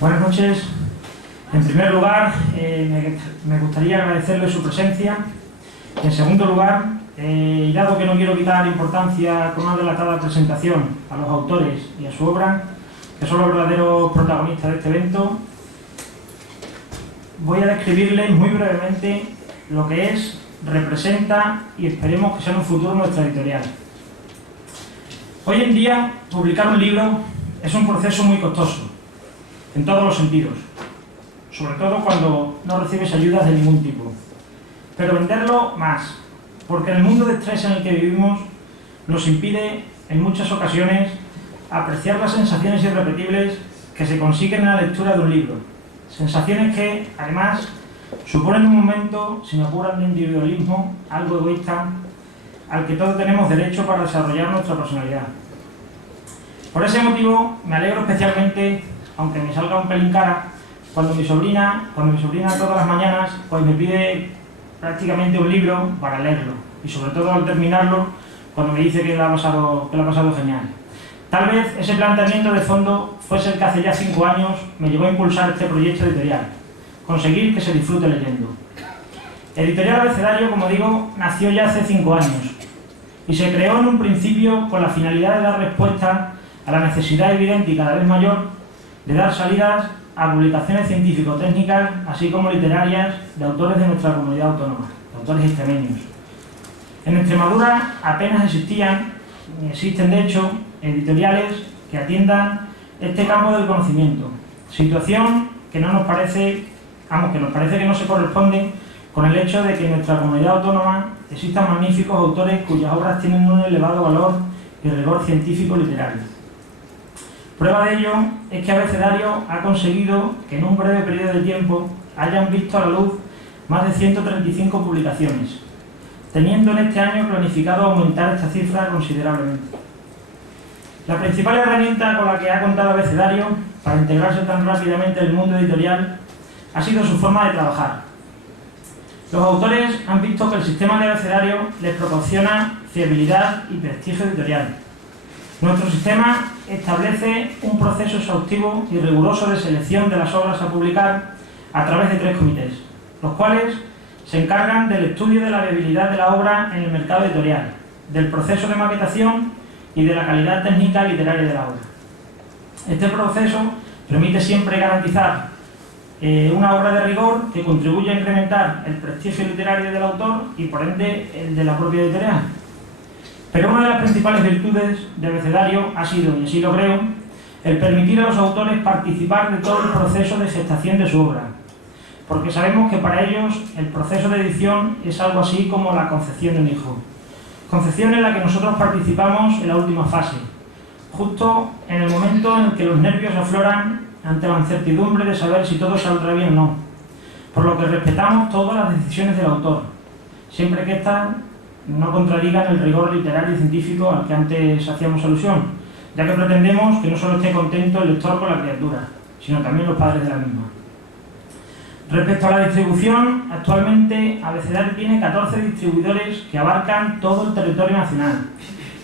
Buenas noches. En primer lugar, me gustaría agradecerle su presencia. En segundo lugar, y dado que no quiero quitar importancia con una delatada presentación a los autores y a su obra, que son los verdaderos protagonistas de este evento, voy a describirles muy brevemente lo que es, representa y esperemos que sea en un futuro nuestra editorial. Hoy en día, publicar un libro es un proceso muy costoso, en todos los sentidos, sobre todo cuando no recibes ayudas de ningún tipo. Pero venderlo más, porque en el mundo de estrés en el que vivimos nos impide en muchas ocasiones apreciar las sensaciones irrepetibles que se consiguen en la lectura de un libro. Sensaciones que, además, suponen un momento, sin apurar de individualismo, algo egoísta, al que todos tenemos derecho para desarrollar nuestra personalidad. Por ese motivo, me alegro especialmente, aunque me salga un pelín cara, cuando mi sobrina todas las mañanas pues me pide prácticamente un libro para leerlo, y sobre todo al terminarlo, cuando me dice que le ha pasado genial. Tal vez ese planteamiento de fondo fuese el que hace ya 5 años me llevó a impulsar este proyecto editorial, conseguir que se disfrute leyendo. Editorial Abecedario, como digo, nació ya hace 5 años y se creó en un principio con la finalidad de dar respuesta a la necesidad evidente y cada vez mayor de dar salidas a publicaciones científico-técnicas, así como literarias, de autores de nuestra comunidad autónoma, de autores extremeños. En Extremadura apenas existían, ni existen de hecho, editoriales que atiendan este campo del conocimiento, situación que nos parece que no se corresponde con el hecho de que en nuestra comunidad autónoma existan magníficos autores cuyas obras tienen un elevado valor y rigor científico-literario. Prueba de ello es que Abecedario ha conseguido que en un breve periodo de tiempo hayan visto a la luz más de 135 publicaciones, teniendo en este año planificado aumentar esta cifra considerablemente. La principal herramienta con la que ha contado Abecedario para integrarse tan rápidamente en el mundo editorial ha sido su forma de trabajar. Los autores han visto que el sistema de Abecedario les proporciona fiabilidad y prestigio editorial. Nuestro sistema establece un proceso exhaustivo y riguroso de selección de las obras a publicar a través de 3 comités, los cuales se encargan del estudio de la viabilidad de la obra en el mercado editorial, del proceso de maquetación y de la calidad técnica literaria de la obra. Este proceso permite siempre garantizar una obra de rigor que contribuye a incrementar el prestigio literario del autor y por ende el de la propia editorial. Pero una de las principales virtudes de Abecedario ha sido, y así lo creo, el permitir a los autores participar de todo el proceso de gestación de su obra, porque sabemos que para ellos el proceso de edición es algo así como la concepción de un hijo. Concepción en la que nosotros participamos en la última fase, justo en el momento en el que los nervios afloran ante la incertidumbre de saber si todo saldrá bien o no, por lo que respetamos todas las decisiones del autor, siempre que éstas no contradigan el rigor literario y científico al que antes hacíamos alusión, ya que pretendemos que no solo esté contento el lector con la criatura, sino también los padres de la misma. Respecto a la distribución, actualmente Abecedario tiene 14 distribuidores que abarcan todo el territorio nacional,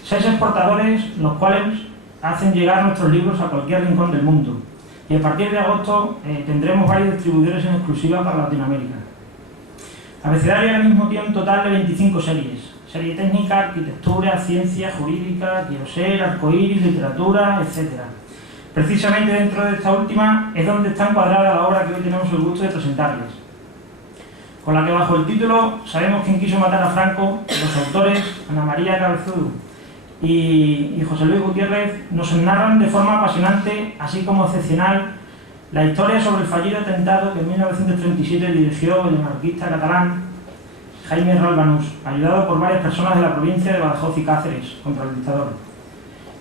6 exportadores, los cuales hacen llegar nuestros libros a cualquier rincón del mundo, y a partir de agosto tendremos varios distribuidores en exclusiva para Latinoamérica. Abecedario ahora mismo tiene un total de 25 series. Serie técnica, arquitectura, ciencia, jurídica, quiero ser, arcoíris, literatura, etc. Precisamente dentro de esta última es donde está encuadrada la obra que hoy tenemos el gusto de presentarles, con la que bajo el título Sabemos quién quiso matar a Franco, los autores Ana María Cabezudo y José Luis Gutiérrez nos narran de forma apasionante, así como excepcional, la historia sobre el fallido atentado que en 1937 dirigió el anarquista catalán Jaime Ralbanús, ayudado por varias personas de la provincia de Badajoz y Cáceres, contra el dictador.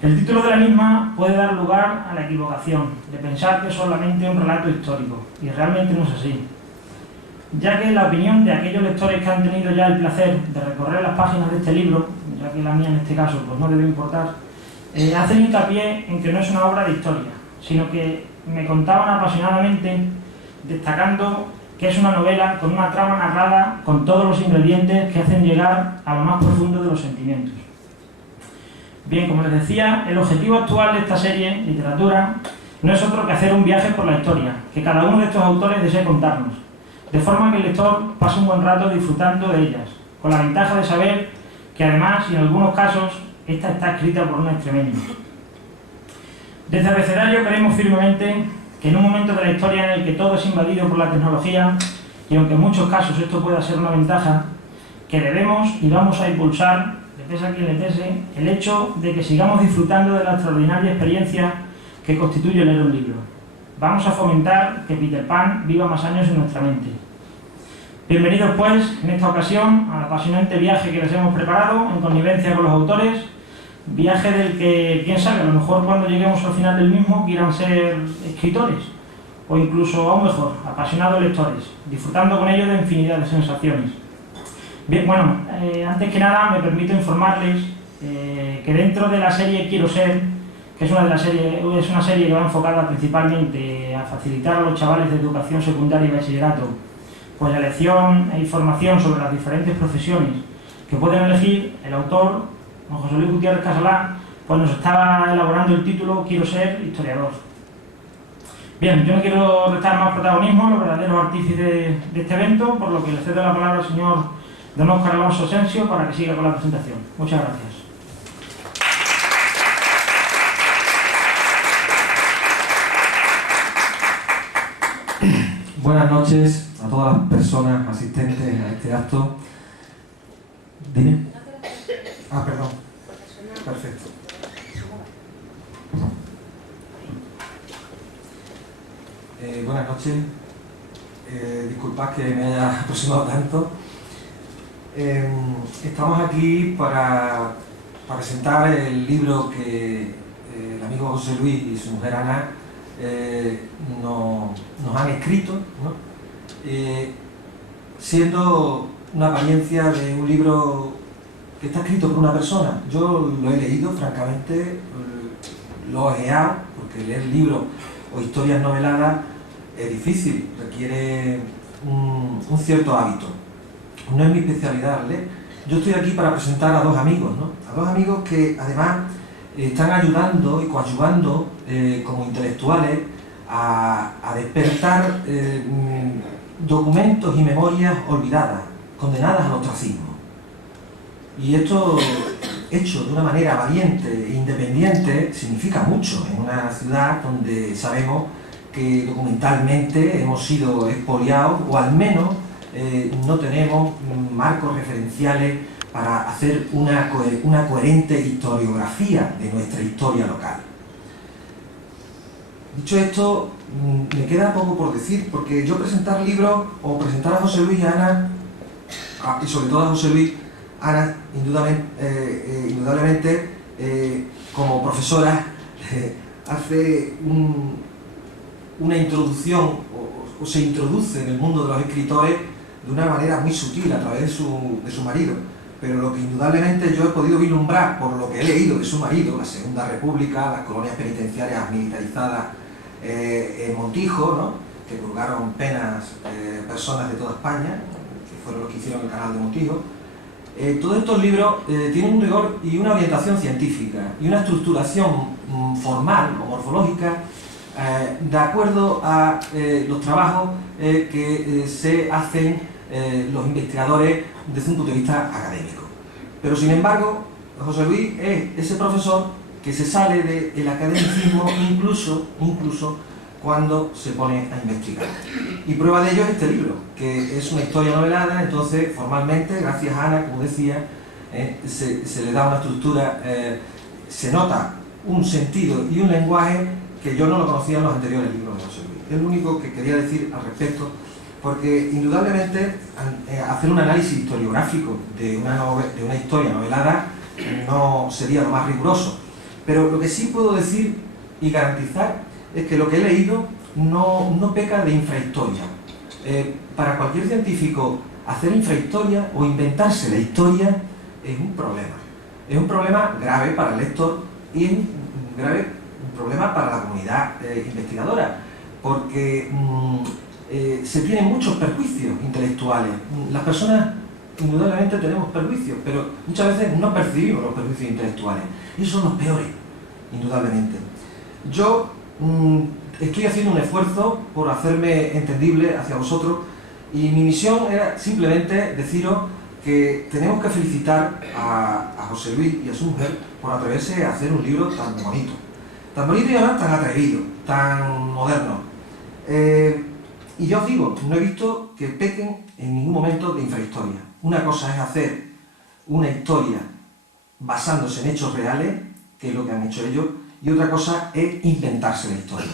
El título de la misma puede dar lugar a la equivocación de pensar que es solamente un relato histórico, y realmente no es así, ya que la opinión de aquellos lectores que han tenido ya el placer de recorrer las páginas de este libro, ya que la mía en este caso pues no debe importar, hacen hincapié en que no es una obra de historia, sino que me contaban apasionadamente, destacando que es una novela con una trama narrada con todos los ingredientes que hacen llegar a lo más profundo de los sentimientos. Bien, como les decía, el objetivo actual de esta serie, literatura, no es otro que hacer un viaje por la historia, que cada uno de estos autores desee contarnos, de forma que el lector pase un buen rato disfrutando de ellas, con la ventaja de saber que además, y en algunos casos, esta está escrita por un extremeño. Desde Abecedario creemos firmemente que en un momento de la historia en el que todo es invadido por la tecnología, y aunque en muchos casos esto pueda ser una ventaja, que debemos y vamos a impulsar, le pese a quien le pese, el hecho de que sigamos disfrutando de la extraordinaria experiencia que constituye leer un libro. Vamos a fomentar que Peter Pan viva más años en nuestra mente. Bienvenidos, pues, en esta ocasión al apasionante viaje que les hemos preparado en connivencia con los autores, viaje del que, quién sabe, a lo mejor cuando lleguemos al final del mismo quieran ser escritores, o incluso, aún mejor, apasionados lectores, disfrutando con ellos de infinidad de sensaciones. Bien, bueno, antes que nada me permito informarles que dentro de la serie Quiero Ser, que es una serie que va enfocada principalmente a facilitar a los chavales de educación secundaria y bachillerato pues la elección e información sobre las diferentes profesiones que pueden elegir, el autor, don José Luis Gutiérrez Casalá, pues nos estaba elaborando el título Quiero ser historiador. Bien, yo no quiero restar más protagonismo a los verdaderos artífices de este evento, por lo que le cedo la palabra al señor don Óscar Alonso Asensio para que siga con la presentación. Muchas gracias. Buenas noches a todas las personas asistentes a este acto. Dime. Ah, perdón. Perfecto. Buenas noches. Disculpad que me haya aproximado tanto. Estamos aquí para presentar el libro que el amigo José Luis y su mujer Ana nos han escrito, ¿no? Siendo una apariencia de un libro que está escrito por una persona. Yo lo he leído, francamente, lo he ojeado, porque leer libros o historias noveladas es difícil, requiere un cierto hábito. No es mi especialidad leer. Yo estoy aquí para presentar a dos amigos, ¿no? A dos amigos que además están ayudando y coadyuvando como intelectuales a despertar documentos y memorias olvidadas, condenadas al ostracismo. Y esto, hecho de una manera valiente e independiente, significa mucho en una ciudad donde sabemos que documentalmente hemos sido expoliados, o al menos no tenemos marcos referenciales para hacer una coherente historiografía de nuestra historia local. Dicho esto, me queda poco por decir, porque yo presentar libros, o presentar a José Luis y a Ana, y sobre todo a José Luis, Ana, indudablemente, como profesora, hace una introducción, o se introduce en el mundo de los escritores de una manera muy sutil a través de su marido. Pero lo que indudablemente yo he podido vislumbrar por lo que he leído de su marido, la Segunda República, las colonias penitenciarias militarizadas en Montijo, ¿no?, que purgaron penas personas de toda España, que fueron los que hicieron el canal de Montijo. Todos estos libros tienen un rigor y una orientación científica y una estructuración formal o morfológica de acuerdo a los trabajos que se hacen los investigadores desde un punto de vista académico. Pero sin embargo, José Luis es ese profesor que se sale del academicismo incluso cuando se pone a investigar. Y prueba de ello es este libro, que es una historia novelada. Entonces, formalmente, gracias a Ana, como decía, se le da una estructura, se nota un sentido y un lenguaje que yo no lo conocía en los anteriores libros de José Luis. Es lo único que quería decir al respecto, porque indudablemente hacer un análisis historiográfico de una historia novelada no sería lo más riguroso, pero lo que sí puedo decir y garantizar es que lo que he leído no peca de infrahistoria. Para cualquier científico, hacer infrahistoria o inventarse la historia es un problema. Es un problema grave para el lector y es un problema para la comunidad investigadora, porque se tienen muchos perjuicios intelectuales. Las personas indudablemente tenemos perjuicios, pero muchas veces no percibimos los perjuicios intelectuales. Y esos son los peores, indudablemente. Yo estoy haciendo un esfuerzo por hacerme entendible hacia vosotros y mi misión era simplemente deciros que tenemos que felicitar a José Luis y a su mujer por atreverse a hacer un libro tan bonito y además tan atrevido, tan moderno. Y yo os digo, no he visto que pequen en ningún momento de infrahistoria. Una cosa es hacer una historia basándose en hechos reales, que es lo que han hecho ellos, y otra cosa es inventarse la historia.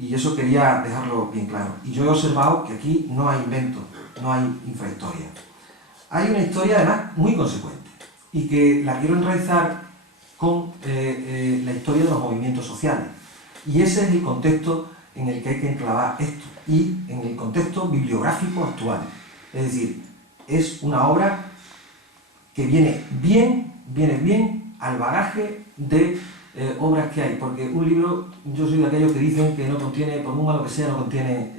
Y eso quería dejarlo bien claro. Y yo he observado que aquí no hay invento, no hay infrahistoria. Hay una historia además muy consecuente y que la quiero enraizar con la historia de los movimientos sociales. Y ese es el contexto en el que hay que enclavar esto y en el contexto bibliográfico actual. Es decir, es una obra que viene bien al bagaje de obras que hay, porque un libro, yo soy de aquellos que dicen que no contiene, por muy malo que sea, no contiene,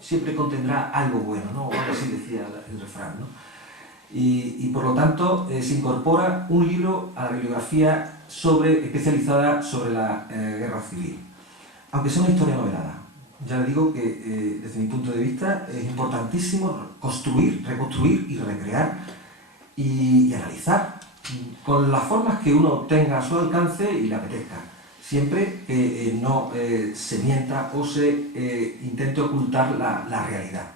siempre contendrá algo bueno, ¿no? O algo así decía el refrán, ¿no? Y por lo tanto se incorpora un libro a la bibliografía especializada sobre la guerra civil, aunque sea una historia novelada. Ya les digo que desde mi punto de vista es importantísimo construir, reconstruir y recrear y analizar con las formas que uno tenga a su alcance y le apetezca, siempre que no se mienta o se intente ocultar la realidad.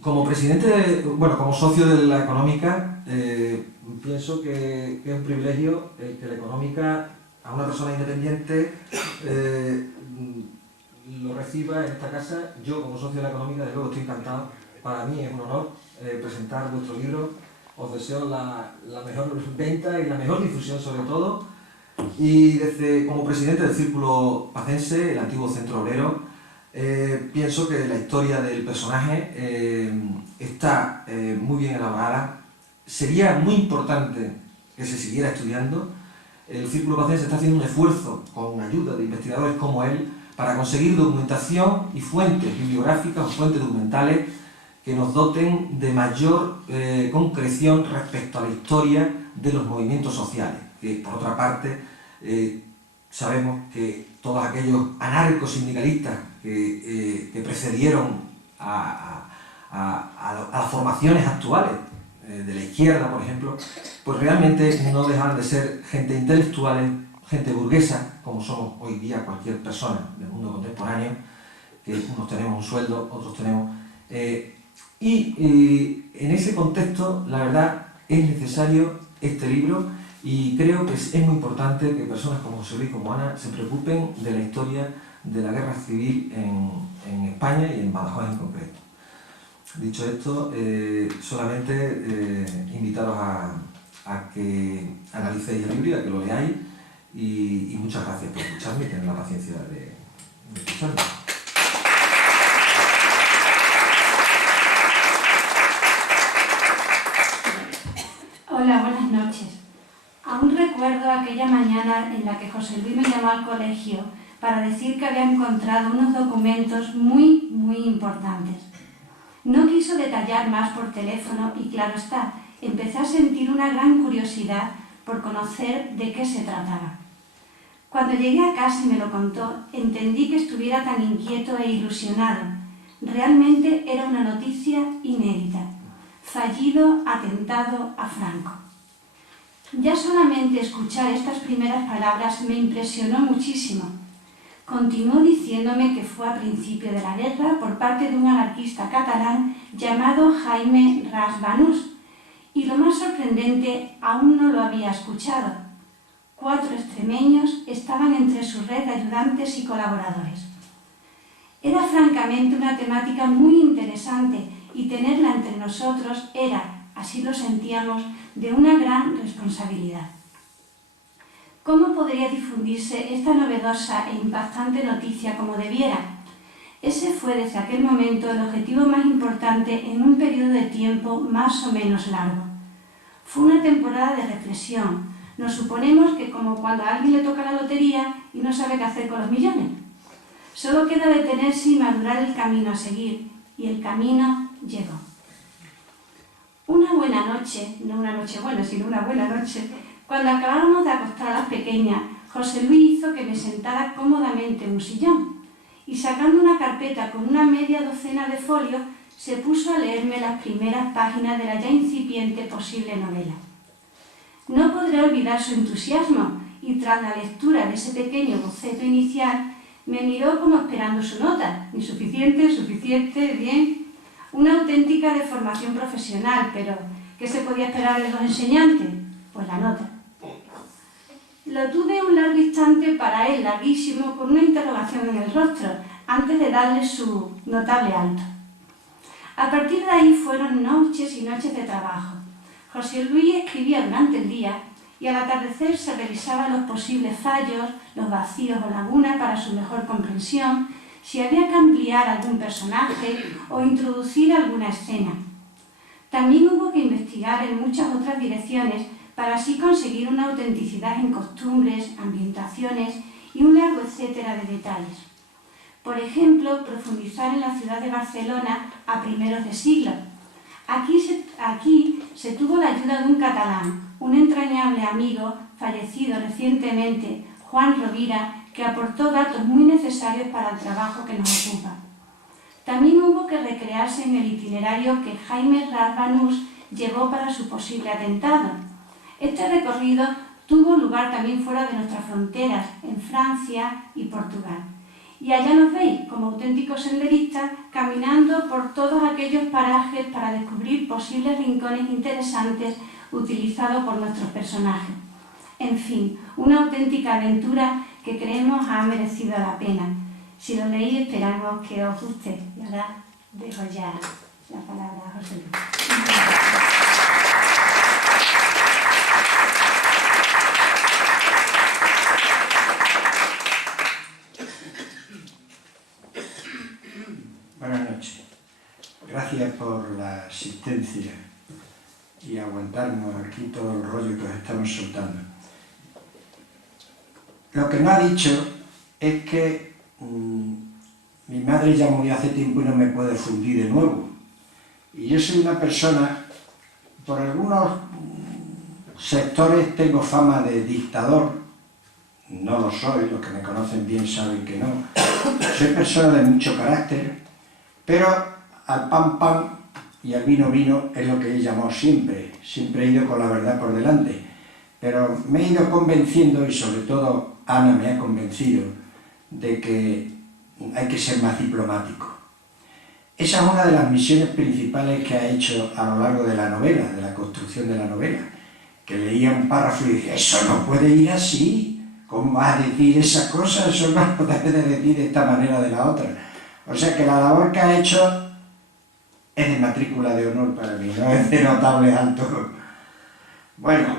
Como presidente, como socio de la Económica, pienso que es un privilegio el que la Económica, a una persona independiente, lo reciba en esta casa. Yo, como socio de la Económica, desde luego estoy encantado. Para mí es un honor presentar vuestro libro. Os deseo la mejor venta y la mejor difusión sobre todo. Y como presidente del Círculo Pacense, el antiguo Centro Obrero, pienso que la historia del personaje está muy bien elaborada. Sería muy importante que se siguiera estudiando. El Círculo Pacense está haciendo un esfuerzo con ayuda de investigadores como él para conseguir documentación y fuentes bibliográficas o fuentes documentales que nos doten de mayor concreción respecto a la historia de los movimientos sociales, que por otra parte sabemos que todos aquellos anarcosindicalistas que precedieron a las formaciones actuales de la izquierda, por ejemplo, pues realmente no dejan de ser gente intelectuales, gente burguesa, como somos hoy día cualquier persona del mundo contemporáneo, que unos tenemos un sueldo, otros tenemos... Y en ese contexto, la verdad, es necesario este libro y creo que es muy importante que personas como José Luis, como Ana, se preocupen de la historia de la guerra civil en España y en Badajoz en concreto. Dicho esto, solamente invitaros a que analicéis el libro y a que lo leáis y muchas gracias por escucharme y tener la paciencia de escucharme. Hola, buenas noches. Aún recuerdo aquella mañana en la que José Luis me llamó al colegio para decir que había encontrado unos documentos muy importantes. No quiso detallar más por teléfono y claro está, empecé a sentir una gran curiosidad por conocer de qué se trataba. Cuando llegué a casa y me lo contó, entendí que estuviera tan inquieto e ilusionado. Realmente era una noticia inédita. Fallido atentado a Franco. Ya solamente escuchar estas primeras palabras me impresionó muchísimo. Continuó diciéndome que fue a principio de la guerra por parte de un anarquista catalán llamado Jaime Ras-Banús, y lo más sorprendente, aún no lo había escuchado. 4 extremeños estaban entre su red de ayudantes y colaboradores. Era francamente una temática muy interesante y tenerla entre nosotros era, así lo sentíamos, de una gran responsabilidad. ¿Cómo podría difundirse esta novedosa e impactante noticia como debiera? Ese fue desde aquel momento el objetivo más importante en un periodo de tiempo más o menos largo. Fue una temporada de reflexión. Nos suponemos que como cuando a alguien le toca la lotería y no sabe qué hacer con los millones. Solo queda detenerse y madurar el camino a seguir, y el camino llegó. Una buena noche, no una noche buena, sino una buena noche, cuando acabábamos de acostar a las pequeñas, José Luis hizo que me sentara cómodamente en un sillón, y sacando una carpeta con una media docena de folios, se puso a leerme las primeras páginas de la ya incipiente posible novela. No podré olvidar su entusiasmo, y tras la lectura de ese pequeño boceto inicial, me miró como esperando su nota. Insuficiente, suficiente, bien. Una auténtica deformación profesional, pero ¿qué se podía esperar de los enseñantes? Pues la nota. Lo tuve un largo instante, para él larguísimo, con una interrogación en el rostro, antes de darle su notable alto. A partir de ahí fueron noches y noches de trabajo. José Luis escribía durante el día y al atardecer se revisaban los posibles fallos, los vacíos o lagunas para su mejor comprensión, si había que ampliar algún personaje o introducir alguna escena. También hubo que investigar en muchas otras direcciones para así conseguir una autenticidad en costumbres, ambientaciones y un largo etcétera de detalles. Por ejemplo, profundizar en la ciudad de Barcelona a primeros de siglo. Aquí se tuvo la ayuda de un catalán, un entrañable amigo fallecido recientemente, Juan Rovira, que aportó datos muy necesarios para el trabajo que nos ocupa. También hubo que recrearse en el itinerario que Jaime Rabanús llevó para su posible atentado. Este recorrido tuvo lugar también fuera de nuestras fronteras, en Francia y Portugal. Y allá nos veis, como auténticos senderistas, caminando por todos aquellos parajes para descubrir posibles rincones interesantes utilizados por nuestros personajes. En fin, una auténtica aventura que creemos ha merecido la pena. Si lo leéis, esperamos que os guste. Y ahora dejo ya la palabra a José Luis. Buenas noches. Gracias por la asistencia y aguantarnos aquí todo el rollo que os estamos soltando. Lo que no ha dicho es que mi madre ya murió hace tiempo y no me puede fundir de nuevo. Y yo soy una persona, por algunos sectores tengo fama de dictador, no lo soy, los que me conocen bien saben que no. Soy persona de mucho carácter, pero al pan pan y al vino vino es lo que he llamado siempre. Siempre he ido con la verdad por delante. Pero me he ido convenciendo, y sobre todo Ana me ha convencido, de que hay que ser más diplomático. Esa es una de las misiones principales que ha hecho a lo largo de la novela, de la construcción de la novela. Que leía un párrafo y dije, eso no puede ir así. ¿Cómo vas a decir esa cosa? Eso no lo debe de decir de esta manera o de la otra. O sea que la labor que ha hecho es de matrícula de honor para mí, no es de notable alto. Bueno,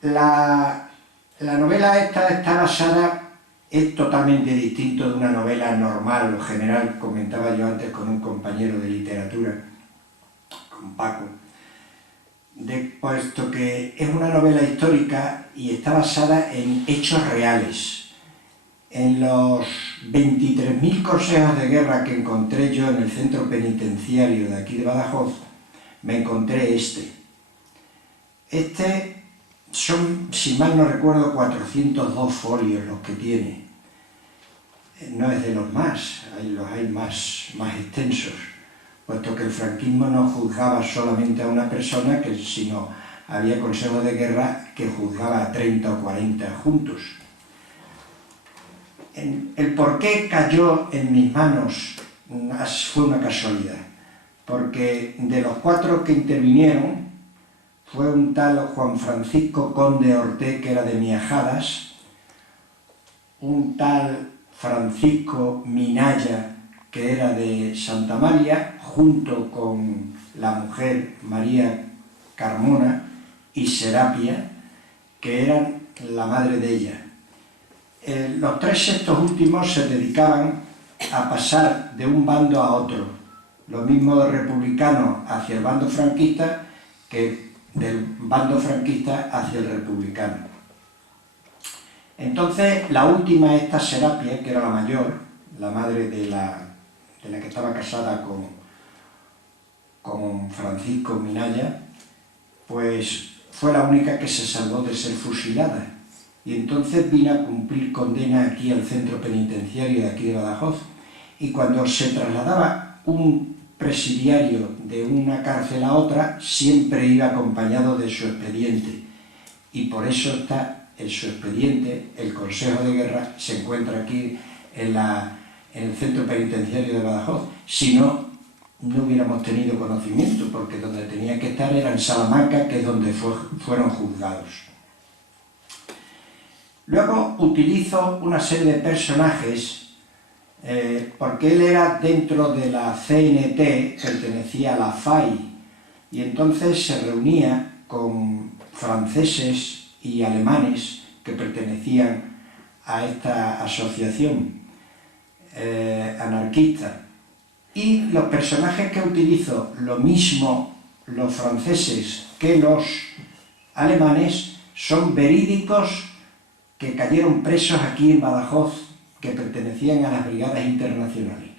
la novela esta está basada, es totalmente distinto de una novela normal o general, comentaba yo antes con un compañero de literatura, con Paco, puesto que es una novela histórica y está basada en hechos reales. En los 23.000 consejos de guerra que encontré yo en el centro penitenciario de aquí de Badajoz, me encontré este. Este son, si mal no recuerdo, 402 folios los que tiene. No es de los más, los hay más extensos, puesto que el franquismo no juzgaba solamente a una persona, sino había consejos de guerra que juzgaba a 30 o 40 juntos. El por qué cayó en mis manos fue una casualidad, porque de los 4 que intervinieron fue un tal Juan Francisco Conde Orté, que era de Miajadas, un tal Francisco Minaya, que era de Santa María, junto con la mujer María Carmona y Serapia, que eran la madre de ella. Los 3 estos últimos se dedicaban a pasar de un bando a otro, lo mismo de republicano hacia el bando franquista que del bando franquista hacia el republicano. Entonces la última, esta Serapia, que era la mayor, la madre de la que estaba casada con Francisco Minaya, pues fue la única que se salvó de ser fusilada. Y entonces vino a cumplir condena aquí al centro penitenciario de aquí de Badajoz. Y cuando se trasladaba un presidiario de una cárcel a otra, siempre iba acompañado de su expediente. Y por eso está en su expediente, el Consejo de Guerra se encuentra aquí en el centro penitenciario de Badajoz. Si no, no hubiéramos tenido conocimiento, porque donde tenía que estar era en Salamanca, que es donde fueron juzgados. Luego utilizo una serie de personajes, porque él era dentro de la CNT, pertenecía a la FAI, y entonces se reunía con franceses y alemanes que pertenecían a esta asociación anarquista. Y los personajes que utilizo, lo mismo los franceses que los alemanes, son verídicos que cayeron presos aquí en Badajoz, que pertenecían a las brigadas internacionales.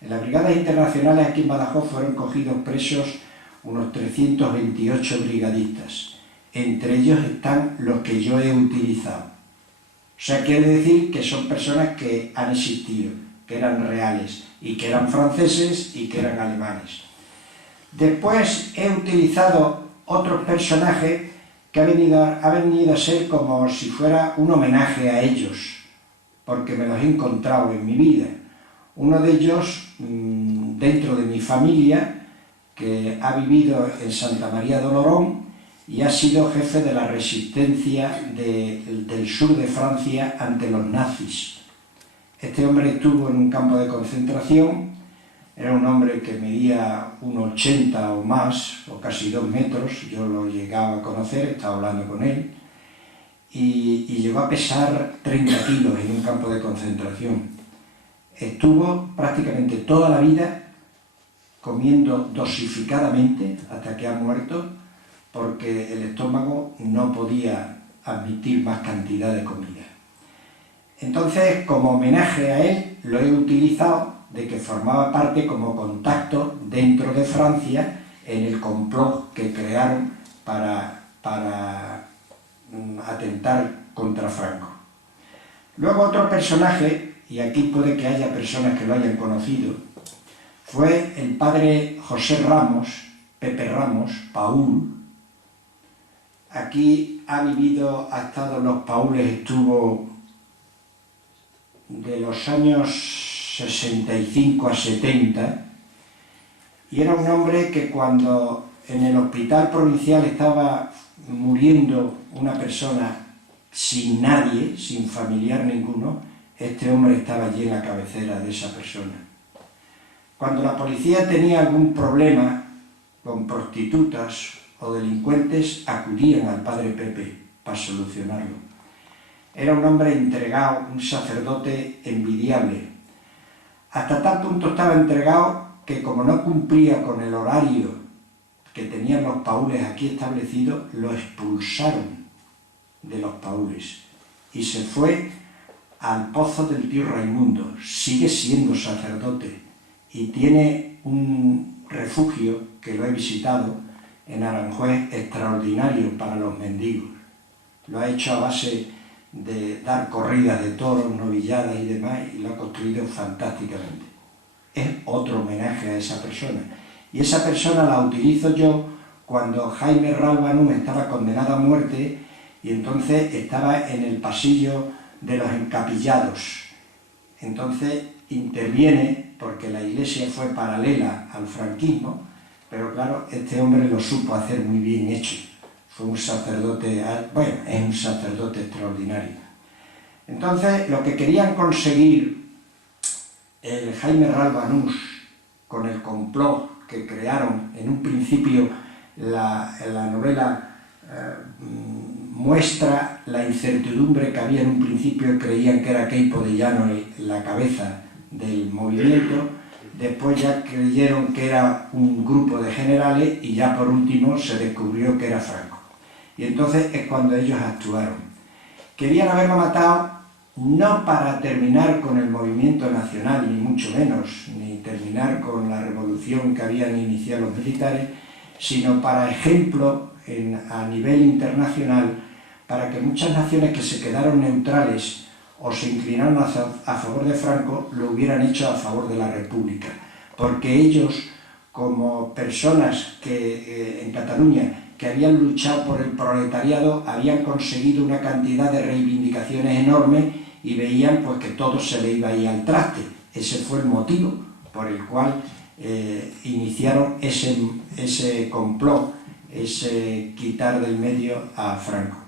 En las brigadas internacionales aquí en Badajoz fueron cogidos presos unos 328 brigadistas. Entre ellos están los que yo he utilizado. O sea, quiere decir que son personas que han existido, que eran reales, y que eran franceses y que eran alemanes. Después he utilizado otros personajes que ha venido a ser como si fuera un homenaje a ellos, porque me los he encontrado en mi vida. Uno de ellos, dentro de mi familia, que ha vivido en Santa María de Olorón y ha sido jefe de la resistencia del sur de Francia ante los nazis. Este hombre estuvo en un campo de concentración, era un hombre que medía 1,80 o más, o casi 2 metros, yo lo llegaba a conocer, estaba hablando con él, y llegó a pesar 30 kilos en un campo de concentración. Estuvo prácticamente toda la vida comiendo dosificadamente hasta que ha muerto, porque el estómago no podía admitir más cantidad de comida. Entonces, como homenaje a él, lo he utilizado de que formaba parte como contacto dentro de Francia en el complot que crearon para atentar contra Franco. Luego otro personaje, y aquí puede que haya personas que lo hayan conocido, fue el padre José Ramos, Pepe Ramos, Paúl. Aquí ha estado en los Paúles, estuvo de los años 65 a 70, y era un hombre que cuando en el hospital provincial estaba muriendo una persona sin nadie, sin familiar ninguno, este hombre estaba allí en la cabecera de esa persona. Cuando la policía tenía algún problema con prostitutas o delincuentes, acudían al padre Pepe para solucionarlo. Era un hombre entregado, un sacerdote envidiable. Hasta tal punto estaba entregado que, como no cumplía con el horario que tenían los Paúles aquí establecido, lo expulsaron de los Paúles y se fue al Pozo del Tío Raimundo. Sigue siendo sacerdote y tiene un refugio que lo he visitado en Aranjuez extraordinario para los mendigos. Lo ha hecho a base de dar corridas de toros, novilladas y demás, y lo ha construido fantásticamente. Es otro homenaje a esa persona. Y esa persona la utilizo yo cuando Jaime Ralbanú estaba condenado a muerte y entonces estaba en el pasillo de los encapillados. Entonces interviene, porque la iglesia fue paralela al franquismo, pero claro, este hombre lo supo hacer muy bien hecho. Fue un sacerdote, bueno, es un sacerdote extraordinario. Entonces, lo que querían conseguir el Jaime Ralbanús con el complot que crearon en un principio, la novela muestra la incertidumbre que había en un principio, creían que era Queipo de Llano la cabeza del movimiento, después ya creyeron que era un grupo de generales y ya por último se descubrió que era Franco. Y entonces es cuando ellos actuaron. Querían haberlo matado no para terminar con el movimiento nacional, ni mucho menos, ni terminar con la revolución que habían iniciado los militares, sino para ejemplo a nivel internacional, para que muchas naciones que se quedaron neutrales o se inclinaron a favor de Franco, lo hubieran hecho a favor de la República, porque ellos, como personas que en Cataluña que habían luchado por el proletariado, habían conseguido una cantidad de reivindicaciones enormes y veían pues que todo se le iba a ir al traste. Ese fue el motivo por el cual iniciaron ese complot, ese quitar del medio a Franco.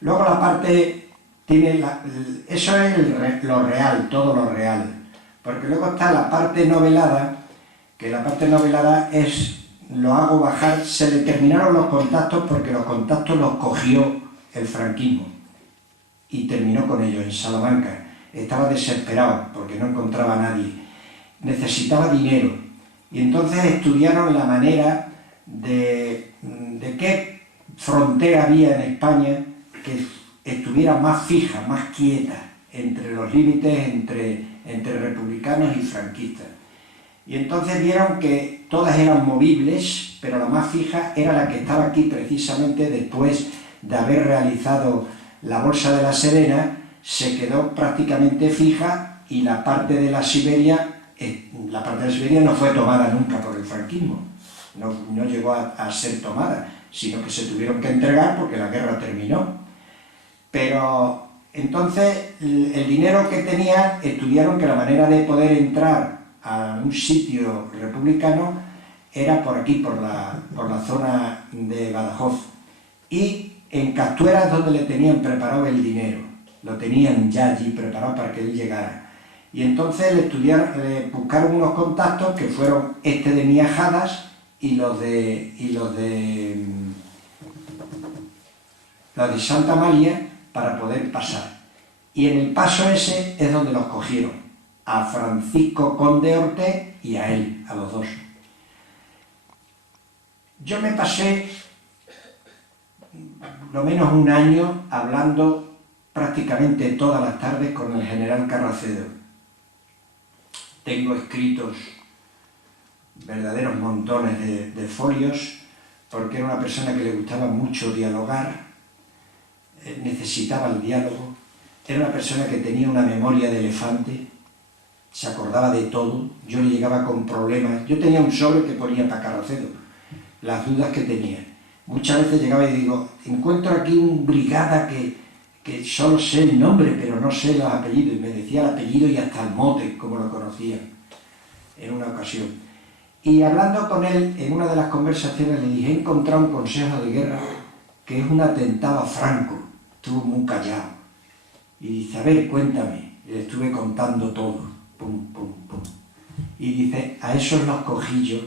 Luego la parte tiene eso es lo real, todo lo real, porque luego está la parte novelada, que la parte novelada lo hago bajar, se determinaron los contactos porque los contactos los cogió el franquismo y terminó con ellos en Salamanca. Estaba desesperado porque no encontraba a nadie, necesitaba dinero y entonces estudiaron la manera de qué frontera había en España que estuviera más fija, más quieta entre los límites entre republicanos y franquistas. Y entonces vieron que todas eran movibles, pero la más fija era la que estaba aquí precisamente después de haber realizado la Bolsa de la Serena, se quedó prácticamente fija y la parte de la Siberia no fue tomada nunca por el franquismo, no llegó a ser tomada, sino que se tuvieron que entregar porque la guerra terminó. Pero entonces el dinero que tenían, estudiaron que la manera de poder entrar a un sitio republicano era por aquí, por la zona de Badajoz, y en Castuera es donde le tenían preparado el dinero, lo tenían ya allí preparado para que él llegara. Y entonces le buscaron unos contactos que fueron de Miajadas y los de Santa María para poder pasar. Y en el paso ese es donde los cogieron, a Francisco Conde Ortez y a él, a los dos. Yo me pasé lo menos un año hablando prácticamente todas las tardes con el general Carracedo. Tengo escritos verdaderos montones de folios, porque era una persona que le gustaba mucho dialogar, necesitaba el diálogo, era una persona que tenía una memoria de elefante, se acordaba de todo. Yo le llegaba con problemas, yo tenía un sobre que ponía para Carracedo, las dudas que tenía. Muchas veces llegaba y digo, encuentro aquí un brigada que solo sé el nombre, pero no sé los apellidos, y me decía el apellido y hasta el mote, como lo conocía, en una ocasión. Y hablando con él, en una de las conversaciones le dije, he encontrado un consejo de guerra que es un atentado a Franco. Estuvo muy callado. Y dice, a ver, cuéntame. Y le estuve contando todo. Pum, pum, pum. Y dice, a esos los cogí yo.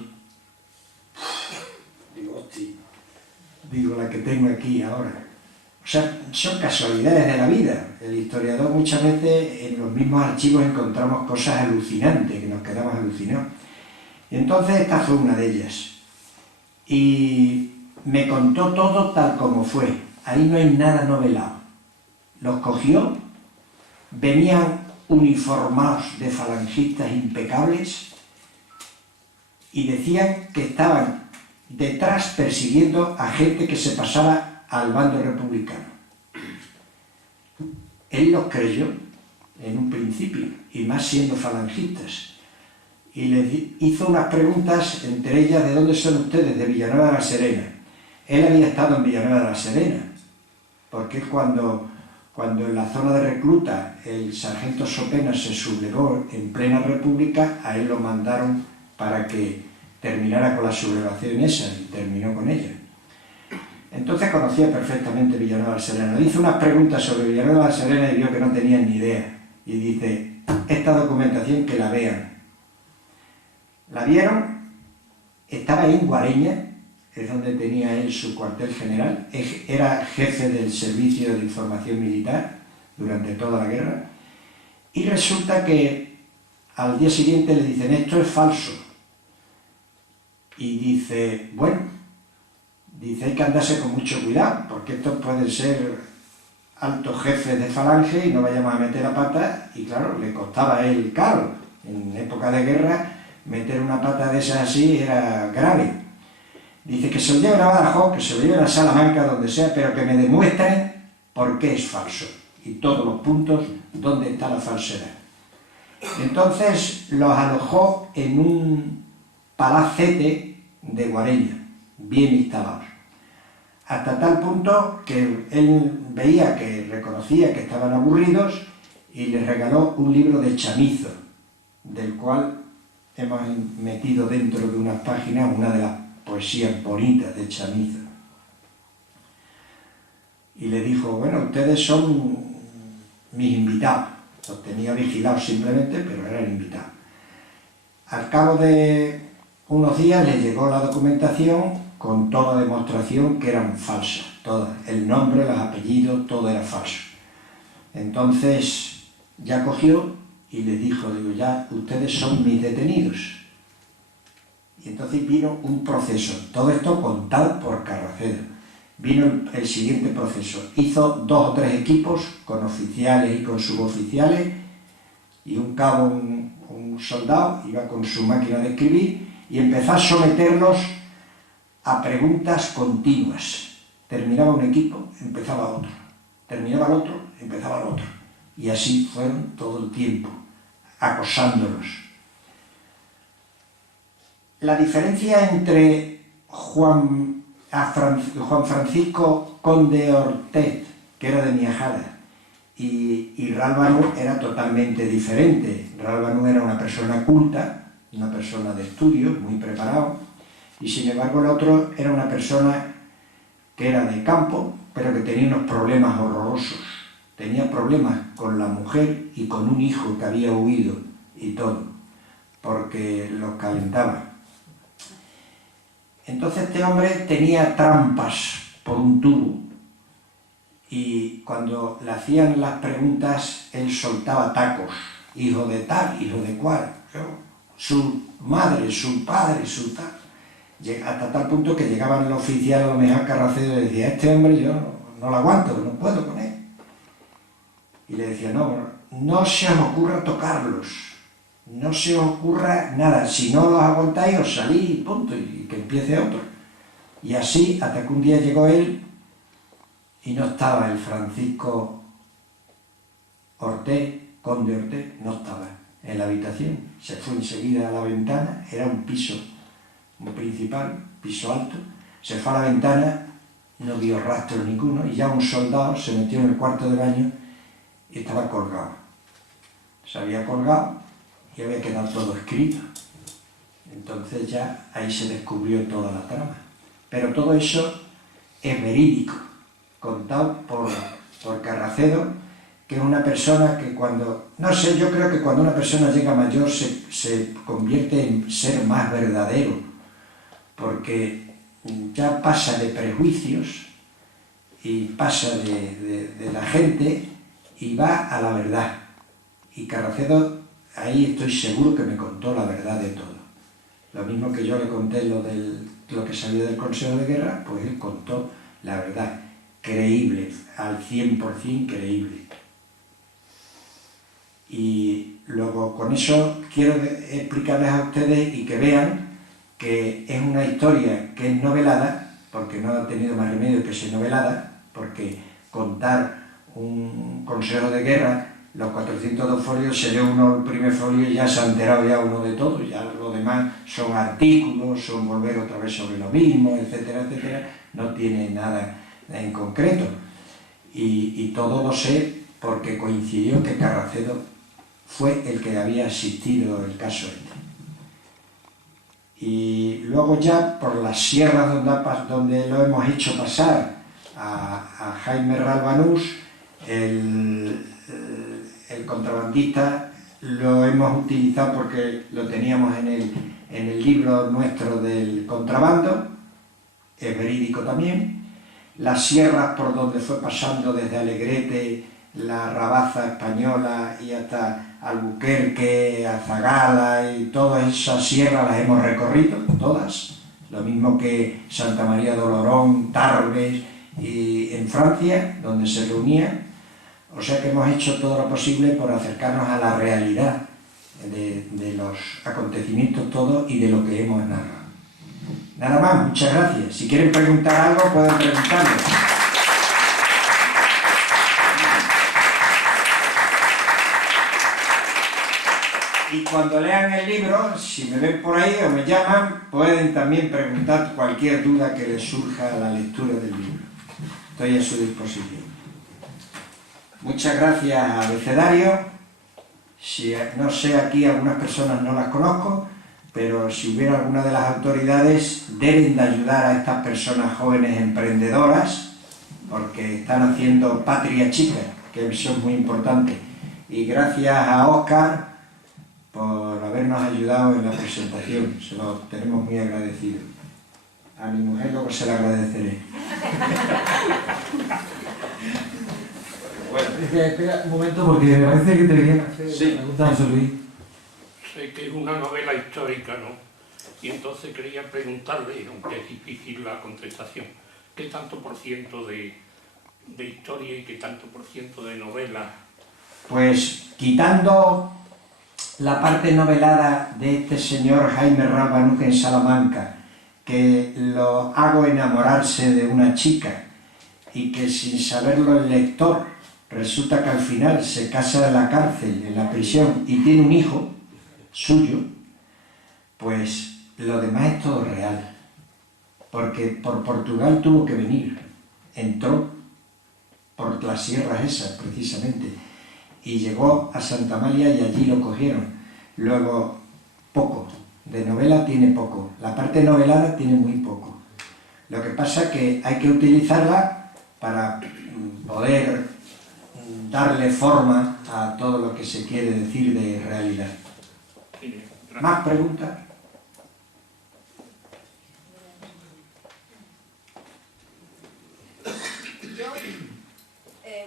Digo, hostia. Digo, la que tengo aquí ahora. O sea, son casualidades de la vida. El historiador muchas veces en los mismos archivos encontramos cosas alucinantes, que nos quedamos alucinados. Y entonces esta fue una de ellas. Y me contó todo tal como fue. Ahí no hay nada novelado. Los cogió, venían uniformados de falangistas impecables y decían que estaban detrás persiguiendo a gente que se pasara al bando republicano. Él los creyó en un principio, y más siendo falangistas. Y les hizo unas preguntas, entre ellas, ¿de dónde son ustedes? De Villanueva de la Serena. Él había estado en Villanueva de la Serena, porque cuando en la zona de recluta el sargento Sopena se sublevó en plena república, a él lo mandaron para que terminara con la sublevación esa, y terminó con ella. Entonces conocía perfectamente Villanueva de la Serena. Le hizo unas preguntas sobre Villanueva de la Serena y vio que no tenían ni idea. Y dice, esta documentación que la vean. La vieron, estaba ahí en Guareña, es donde tenía él su cuartel general, era jefe del servicio de información militar durante toda la guerra, y resulta que al día siguiente le dicen, esto es falso. Y dice, bueno, dice, hay que andarse con mucho cuidado, porque esto puede ser altos jefes de Falange y no vayamos a meter la pata, y claro, le costaba a él caro. En época de guerra, meter una pata de esas así era grave. Dice que se lo lleven a Badajoz, que se lo lleven a Salamanca, donde sea, pero que me demuestren por qué es falso. Y todos los puntos donde está la falsedad. Entonces los alojó en un palacete de Guareña, bien instalados. Hasta tal punto que él veía que reconocía que estaban aburridos y les regaló un libro de Chamizo, del cual hemos metido dentro de unas páginas una de las poesías bonitas de Chamizo. Y le dijo, bueno, ustedes son mis invitados. Los tenía vigilados simplemente, pero eran invitados. Al cabo de unos días le llegó la documentación con toda demostración que eran falsas. Todas, el nombre, los apellidos, todo era falso. Entonces ya cogió y les dijo, digo, ya ustedes son mis detenidos. Y entonces vino un proceso, todo esto contado por Carracedo. Vino el siguiente proceso, hizo 2 o 3 equipos con oficiales y con suboficiales, y un cabo, un soldado, iba con su máquina de escribir y empezó a someterlos a preguntas continuas. Terminaba un equipo, empezaba otro. Terminaba el otro, empezaba el otro. Y así fueron todo el tiempo, acosándolos. La diferencia entre Juan Francisco Conde Ortez, que era de Miajada, y Rálvano era totalmente diferente. Rálvano era una persona culta, una persona de estudios, muy preparado, y sin embargo el otro era una persona que era de campo, pero que tenía unos problemas horrorosos. Tenía problemas con la mujer y con un hijo que había huido y todo, porque los calentaba. Entonces este hombre tenía trampas por un tubo, y cuando le hacían las preguntas él soltaba tacos, hijo de tal, hijo de cual, su madre, su padre, su tal. Hasta tal punto que llegaban el oficial, a lo mejor Carracedo, y decía, este hombre yo no lo aguanto, no puedo con él. Y le decía, no se os ocurra tocarlos, no se os ocurra nada, si no los aguantáis os salís y punto, y que empiece otro. Y así hasta que un día llegó él y no estaba el Francisco Ortez, Conde Ortez, no estaba en la habitación. Se fue enseguida a la ventana, era un piso, un principal, piso alto, se fue a la ventana, no vio rastro ninguno, y ya un soldado se metió en el cuarto de baño y estaba colgado. Se había colgado y había quedado todo escrito. Entonces ya ahí se descubrió toda la trama. Pero todo eso es verídico, contado por Carracedo, que es una persona que cuando, no sé, yo creo que cuando una persona llega mayor se convierte en ser más verdadero, porque ya pasa de prejuicios y pasa de la gente y va a la verdad. Y Carracedo, ahí estoy seguro que me contó la verdad de todo. Lo mismo que yo le conté lo que salió del Consejo de Guerra, pues él contó la verdad, creíble, al 100% creíble. Y luego con eso quiero explicarles a ustedes y que vean que es una historia que es novelada, porque no ha tenido más remedio que ser novelada, porque contar un consejo de guerra, los 402 folios, se lee uno el primer folio y ya se ha enterado ya uno de todo, ya lo demás son artículos, son volver otra vez sobre lo mismo, etcétera, etcétera, no tiene nada en concreto. Y todo lo sé porque coincidió que Carracedo fue el que había asistido el caso este. Y luego ya por las sierras donde lo hemos hecho pasar a Jaime Ralbanús, el contrabandista, lo hemos utilizado porque lo teníamos en el libro nuestro del contrabando, es verídico también. Las sierras por donde fue pasando desde Alegrete, la Rabaza española y hasta Albuquerque, Azagala y todas esas sierras las hemos recorrido, todas. Lo mismo que Santa María de Olorón, Tarbes y en Francia, donde se reunían. O sea que hemos hecho todo lo posible por acercarnos a la realidad de los acontecimientos todos y de lo que hemos narrado. Nada más, muchas gracias. Si quieren preguntar algo, pueden preguntarlo. Y cuando lean el libro, si me ven por ahí o me llaman, pueden también preguntar cualquier duda que les surja a la lectura del libro. Estoy a su disposición. Muchas gracias a Abecedario. Si, no sé, aquí algunas personas no las conozco, pero si hubiera alguna de las autoridades, deben de ayudar a estas personas jóvenes emprendedoras, porque están haciendo patria chica, que eso es muy importante. Y gracias a Óscar por habernos ayudado en la presentación, se lo tenemos muy agradecido. A mi mujer luego se lo agradeceré. Bueno, espera un momento porque me parece que te querían hacer Sí. preguntas, José Luis. Sé que es una novela histórica, ¿no? Y entonces quería preguntarle, aunque es difícil la contestación, ¿qué tanto por ciento de historia y qué tanto por ciento de novela? Pues quitando la parte novelada de este señor Jaime Rabanú en Salamanca, que lo hago enamorarse de una chica y que sin saberlo el lector resulta que al final se casa en la cárcel, en la prisión y tiene un hijo suyo, pues lo demás es todo real, porque por Portugal tuvo que venir, entró por las sierras esas precisamente y llegó a Santa Amalia y allí lo cogieron. Luego poco, de novela tiene poco, la parte novelada tiene muy poco. Lo que pasa es que hay que utilizarla para poder darle forma a todo lo que se quiere decir de realidad. ¿Más preguntas?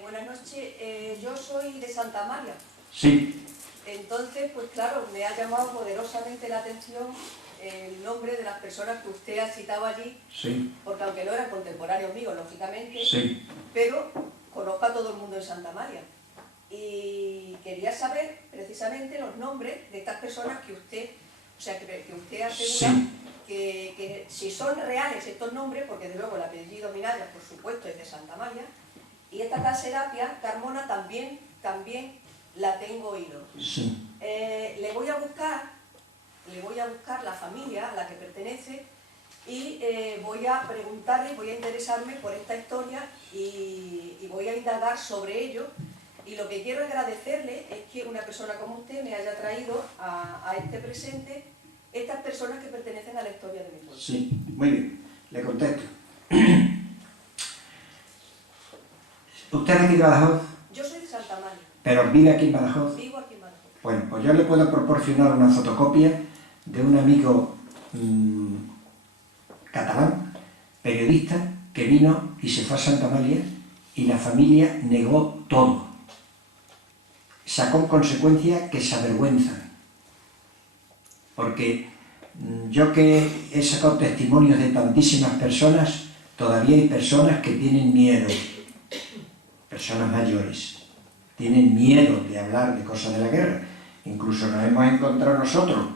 Buenas noches, yo soy de Santa Amalia. Sí. Entonces, pues claro, me ha llamado poderosamente la atención el nombre de las personas que usted ha citado allí, Sí. porque aunque no eran contemporáneos míos, lógicamente, Sí. pero conozco a todo el mundo en Santa Amalia. Y quería saber precisamente los nombres de estas personas que usted, o sea, que usted asegura Sí. que si son reales estos nombres, porque de luego el apellido Minaya, por supuesto, es de Santa Amalia, y esta Caserapia, Carmona, también la tengo oído. Sí. Le voy a buscar la familia a la que pertenece y voy a preguntarle, voy a interesarme por esta historia y voy a indagar sobre ello. Y lo que quiero agradecerle es que una persona como usted me haya traído a este presente estas personas que pertenecen a la historia de mi pueblo. Sí, muy bien, le contesto. ¿Usted es de Badajoz? Yo soy de Santa Amalia. ¿Pero vive aquí en Badajoz? Vivo aquí en Badajoz. Bueno, pues yo le puedo proporcionar una fotocopia de un amigo catalán, periodista, que vino y se fue a Santa Amalia y la familia negó todo. Sacó en consecuencia que se avergüenzan. Porque yo que he sacado testimonios de tantísimas personas, todavía hay personas que tienen miedo, personas mayores, tienen miedo de hablar de cosas de la guerra. Incluso nos hemos encontrado nosotros,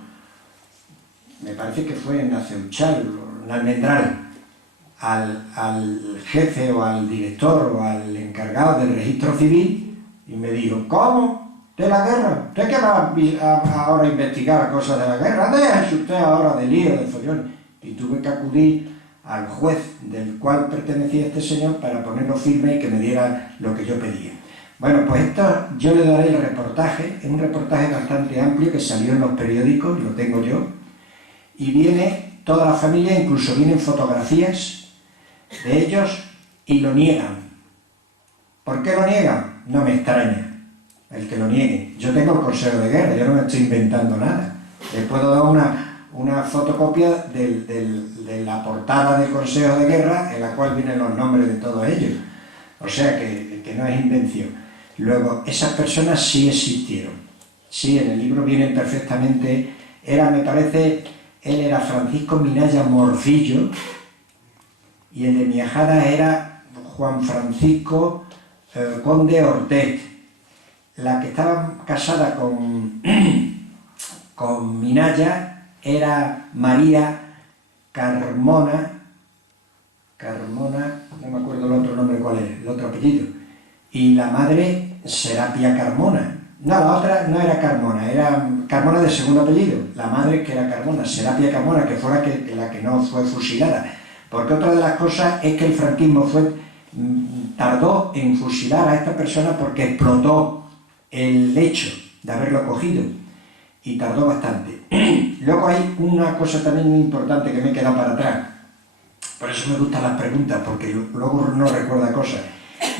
me parece que fue en Aceuchal o en Almendral, al jefe o al director o al encargado del registro civil y me dijo, ¿cómo? ¿De la guerra? ¿Usted qué va ahora a investigar cosas de la guerra? Déjese usted ahora de lío, de follones. Y tuve que acudir al juez del cual pertenecía este señor para ponerlo firme y que me diera lo que yo pedía. Bueno, pues esto yo le daré el reportaje, es un reportaje bastante amplio que salió en los periódicos, lo tengo yo, y viene toda la familia, incluso vienen fotografías de ellos y lo niegan. ¿Por qué lo niegan? No me extraña el que lo niegue. Yo tengo el consejo de guerra, yo no me estoy inventando nada. Les puedo dar una fotocopia de la portada del consejo de guerra en la cual vienen los nombres de todos ellos. O sea que no es invención. Luego, esas personas sí existieron. Sí, en el libro vienen perfectamente. Me parece, él era Francisco Minaya Morcillo y el de Miajada era Juan Francisco conde Ortet. La que estaba casada con Minaya era María Carmona, no me acuerdo el otro nombre cuál es, el otro apellido, y la madre Serapia Carmona. No, la otra no era Carmona, era Carmona de segundo apellido, la madre que era Carmona, Serapia Carmona, que fue la que no fue fusilada. Porque otra de las cosas es que el franquismo tardó en fusilar a esta persona porque explotó el hecho de haberlo cogido y tardó bastante. Luego hay una cosa también muy importante que me he quedado para atrás, por eso me gustan las preguntas, porque luego no recuerda cosas,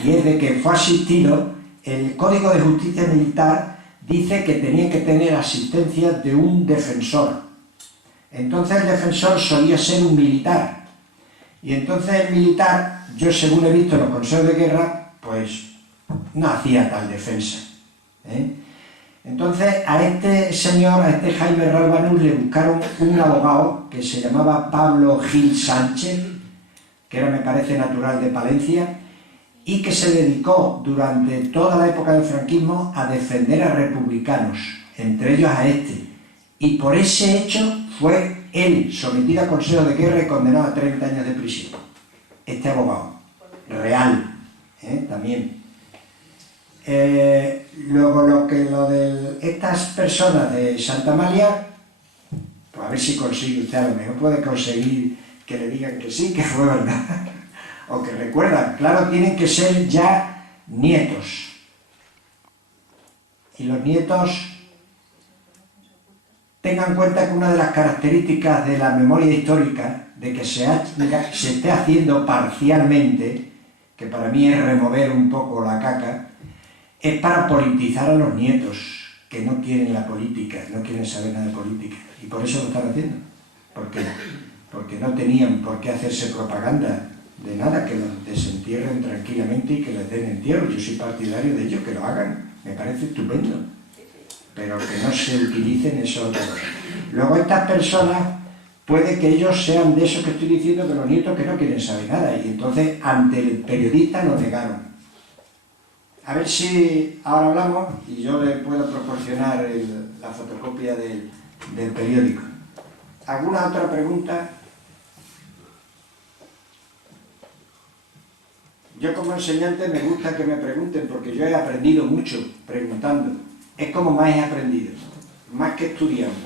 y es de que fue asistido, el Código de Justicia Militar dice que tenía que tener asistencia de un defensor. Entonces el defensor solía ser un militar, y entonces el militar, yo según he visto en los consejos de guerra, pues no hacía tal defensa, ¿eh? Entonces a este señor, a este Jaime Ralbanús, le buscaron un abogado que se llamaba Pablo Gil Sánchez, que era, me parece, natural de Palencia, y que se dedicó durante toda la época del franquismo a defender a republicanos, entre ellos a este. Y por ese hecho fue él sometido a consejo de guerra y condenado a 30 años de prisión. Este abogado, real, también. Luego estas personas de Santa Amalia, pues a ver si consigue usted, a lo mejor puede conseguir que le digan que sí, que fue verdad, o que recuerdan. Claro, tienen que ser ya nietos, y los nietos tengan en cuenta que una de las características de la memoria histórica, de que se esté haciendo parcialmente, que para mí es remover un poco la caca, es para politizar a los nietos, que no quieren la política, no quieren saber nada de política. Y por eso lo están haciendo. Porque no tenían por qué hacerse propaganda de nada, que los desentierren tranquilamente y que les den entierro. Yo soy partidario de ello, que lo hagan, me parece estupendo. Pero que no se utilicen esos otros. Luego estas personas, puede que ellos sean de esos que estoy diciendo, de los nietos que no quieren saber nada. Y entonces ante el periodista lo negaron. A ver si ahora hablamos y yo le puedo proporcionar la fotocopia del periódico. ¿Alguna otra pregunta? Yo como enseñante me gusta que me pregunten porque yo he aprendido mucho preguntando. Es como más he aprendido, más que estudiando.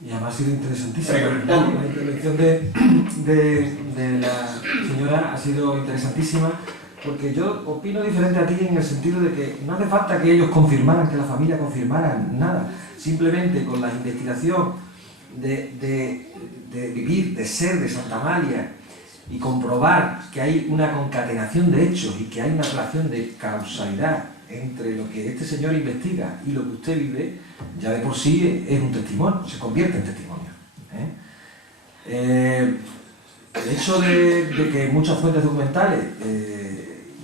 Y además ha sido interesantísima. Preguntando. La intervención de la señora ha sido interesantísima. Porque yo opino diferente a ti en el sentido de que no hace falta que ellos confirmaran, que la familia confirmara nada. Simplemente con la investigación de vivir, de ser de Santa Amalia y comprobar que hay una concatenación de hechos y que hay una relación de causalidad entre lo que este señor investiga y lo que usted vive, ya de por sí es un testimonio, se convierte en testimonio. El hecho de que muchas fuentes documentales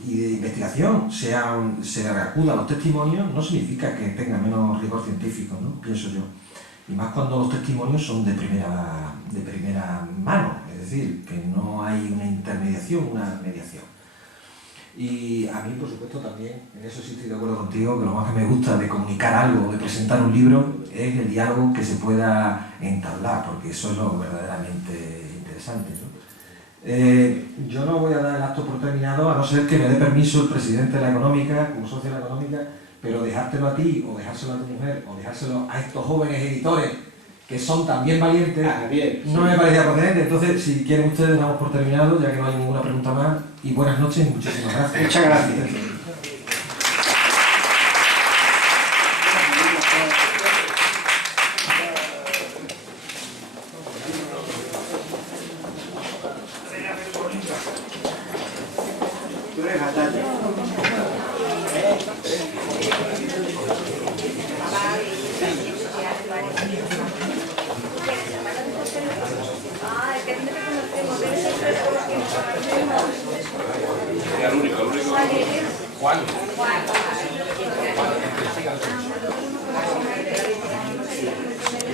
y de investigación se acuda a los testimonios no significa que tenga menos rigor científico, ¿no? Pienso yo. Y más cuando los testimonios son de primera mano, es decir, que no hay una intermediación, una mediación. Y a mí, por supuesto, también, en eso sí estoy de acuerdo contigo, que lo más que me gusta de comunicar algo, de presentar un libro, es el diálogo que se pueda entablar, porque eso es lo verdaderamente interesante, ¿no? Yo no voy a dar el acto por terminado, a no ser que me dé permiso el presidente de la Económica, como socio de la Económica, pero dejártelo a ti, o dejárselo a tu mujer, o dejárselo a estos jóvenes editores, que son también valientes, no me parecía procedente. Entonces, si quieren ustedes, damos por terminado, ya que no hay ninguna pregunta más, y buenas noches y muchísimas gracias. Muchas gracias. Tú eres batalla. El único. Juan.